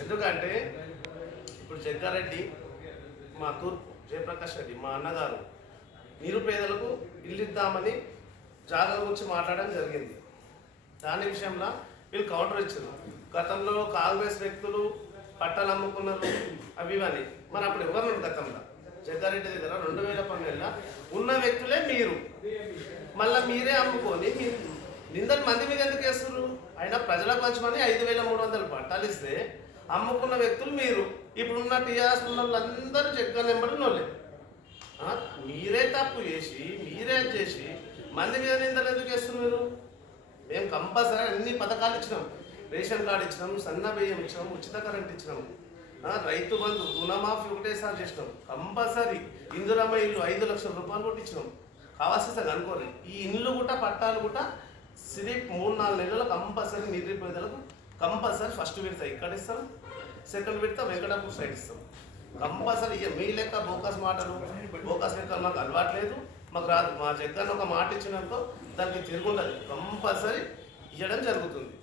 ఎందుకంటే ఇప్పుడు జగ్గారెడ్డి మా తూర్పు జయప్రకాష్ రెడ్డి మా అన్నగారు నిరుపేదలకు ఇల్లు ఇద్దామని జాగా గురించి మాట్లాడడం జరిగింది. దాని విషయంలో వీళ్ళు కౌంటర్ ఇచ్చారు. గతంలో కాంగ్రెస్ వ్యక్తులు పట్టాలు అమ్ముకున్నారు అవి ఇవని మరి అప్పుడు ఎవరు గతంలో? జగ్గారెడ్డి దగ్గర రెండు వేల పన్నెండులో ఉన్న వ్యక్తులే మీరు. మళ్ళీ మీరే అమ్ముకొని మీరు నిందలు మంది మీద ఎందుకు వేస్తున్నారు ప్రజలకు పంచమని ఐదు వేల మూడు వందలు పట్టాలు ఇస్తే అమ్ముకున్న వ్యక్తులు మీరు. ఇప్పుడున్న టీఆర్ఎస్ ఉన్న వాళ్ళందరూ జగ్గ నెంబర్ నోలే మీరే తప్పు చేసి మీరే చేసి మంది మీద నిందలు ఎందుకు చేస్తున్నారు మీరు? మేము కంపల్సరీ అన్ని పథకాలు ఇచ్చినాం. రేషన్ కార్డు ఇచ్చినాం సన్న బియ్యం ఇచ్చినాం ఉచిత కరెంట్ ఇచ్చినాం. రైతు బంధు రుణమాఫీ ఒకటేసారి చేసినాం. కంపల్సరీ ఇందిరామ ఇల్లు ఐదు లక్షల రూపాయలు కూడా ఇచ్చినాం కావాల్సి అనుకోరు ఈ ఇల్లు కూడా పట్టాలు కూడా సిరి మూడు నాలుగు నెలలు కంపల్సరీ నిరుపేదలకు కంపల్సరీ ఫస్ట్ విడత ఇక్కడ ఇస్తాం సెకండ్ విడత వెంకటాపూర్ సైడ్ ఇస్తాం. కంపల్సరీ ఇక మీ లెక్క బోకస్ మాటలు బోకస్ లెక్క మాకు అలవాట్లేదు మాకు రాదు. మా జగన్ ఒక మాట ఇచ్చినాకో దానికి తిరుగుండదు. కంపల్సరీ ఇవ్వడం జరుగుతుంది.